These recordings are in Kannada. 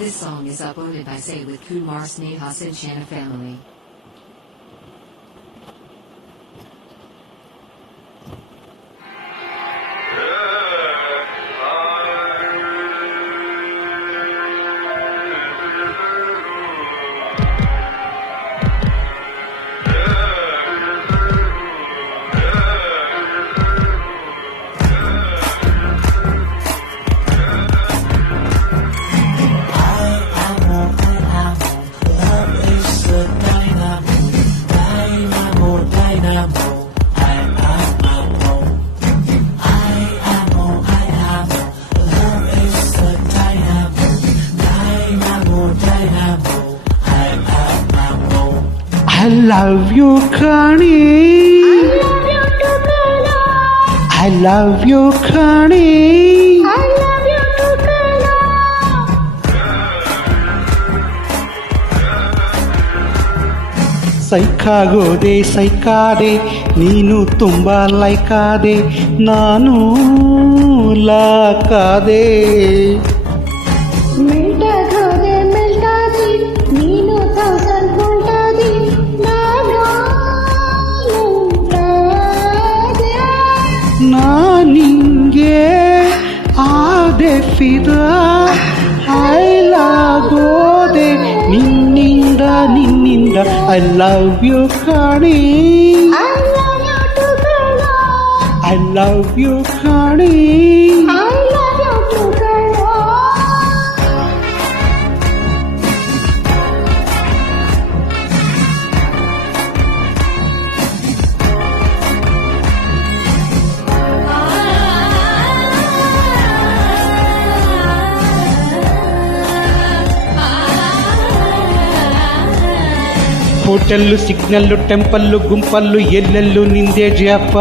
This song is uploaded by Say with Kumar Sneha Sinchana family. I love you, Kani. I love you, Kani. ಸೈಕಾಗೋದೆ ಸೈಕಾದೆ ನೀನು ತುಂಬಾ ಲೈಕಾದೆ ನಾನು ಲಾಕಾದೆ ಮೆಲ್ಟಾಗೋದೆ ಮೆಲ್ಟಾದಿ ನೀನು ಥೌಸಂಡ್ ಬೋಲ್ಟಾದಿ ನಾನು ಮೆಲ್ಟಾದೆ ನಾನಿಂಗೆ ಆದೆ ಫಿದಾ ಐಲಾಗೋದೆ ನಿನ್ನಿಂದ ಐ ಲವ್ ಯು ಕಾಣಿ ಐ ಲವ್ ಯು ಕಾಣಿ ಹೋಟೆಲ್ಲು ಸಿಗ್ನಲ್ಲು ಟೆಂಪಲ್ಲು ಗುಂಪಲ್ಲು ಎಲ್ಲೆಲ್ಲೂ ನಿಂದೆ ಜಯಪ್ಪ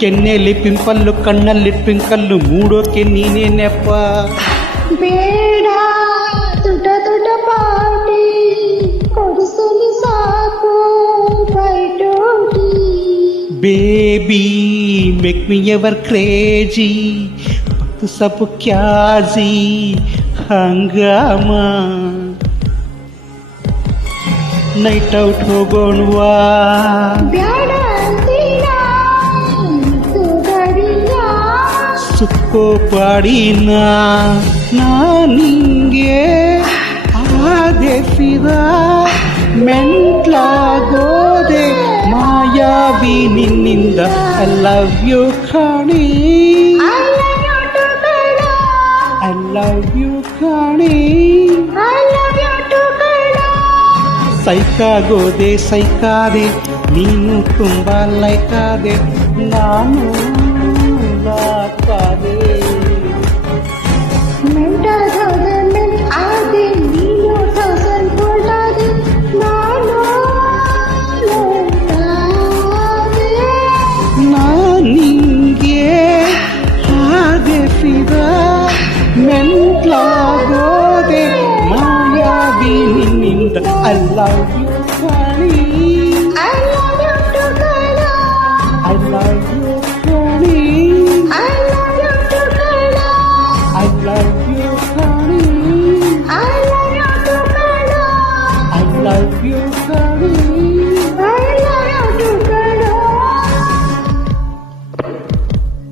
ಕೆನ್ನೆಲಿ ಪಿಂಪಲ್ಲು ಕಣ್ಣಲ್ಲಿ ಟ್ವಿಂಕಲ್ಲು ಮೂಡೋಕೆ ನೀನೇ ನೆಪ್ಪ ಬೇಡ ದೊಡ್ಡ ದೊಡ್ಡ ಪಾರ್ಟಿ ಕೊಡಿಸಲಿ ಸಾಕು ಬೈಟೋಟಿ baby make me ever crazy ಮತ್ತು ಸಬ್ ಕ್ಯಾಜಿ ಹಂಗಾಮ ನೈಟ್ ಔಟ್ ಹೋಗೋಣವಾ ಬ್ಯಾಡ ಅಂತೀರ ಸುಗಡಿಯ ಸುಕ್ಕೋ ಪಾಡಿನ ನಾನಿಂಗೆ ಆದೆ ಫಿದಾ ಮೆಂಟ್ಲಾಗೋದೆ ಮಾಯಾವಿ ನಿನ್ನಿಂದ ಐ ಲವ್ ಯು ಕಾಣಿ ಐ ಲವ್ ಯು ಕಾಣಿ ಸೈಕಾಗೋದೆ ಸೈಕಾದೆ ನೀನು ತುಂಬ ಲೈಕಾದೆ ನಾನು ಲಾಕಾದೆ ಮೆಂಟಾಗೋದೆ ಮೆಂಟ್ ಆದೆ ನೀನು ಥೌಸಂಡ್ ಬೋಲ್ಟಾದಿ ನಾನು ಮೆಲ್ಟಾದೆ ನಾನಿಂಗೆ ಆದೆ ಫಿದಾ ಮೆಂಟ್ಲಾಗೋದೆ ಮಾಯಾವಿ ನಿನ್ನಿಂದ ಐ ಲವ್ ಯು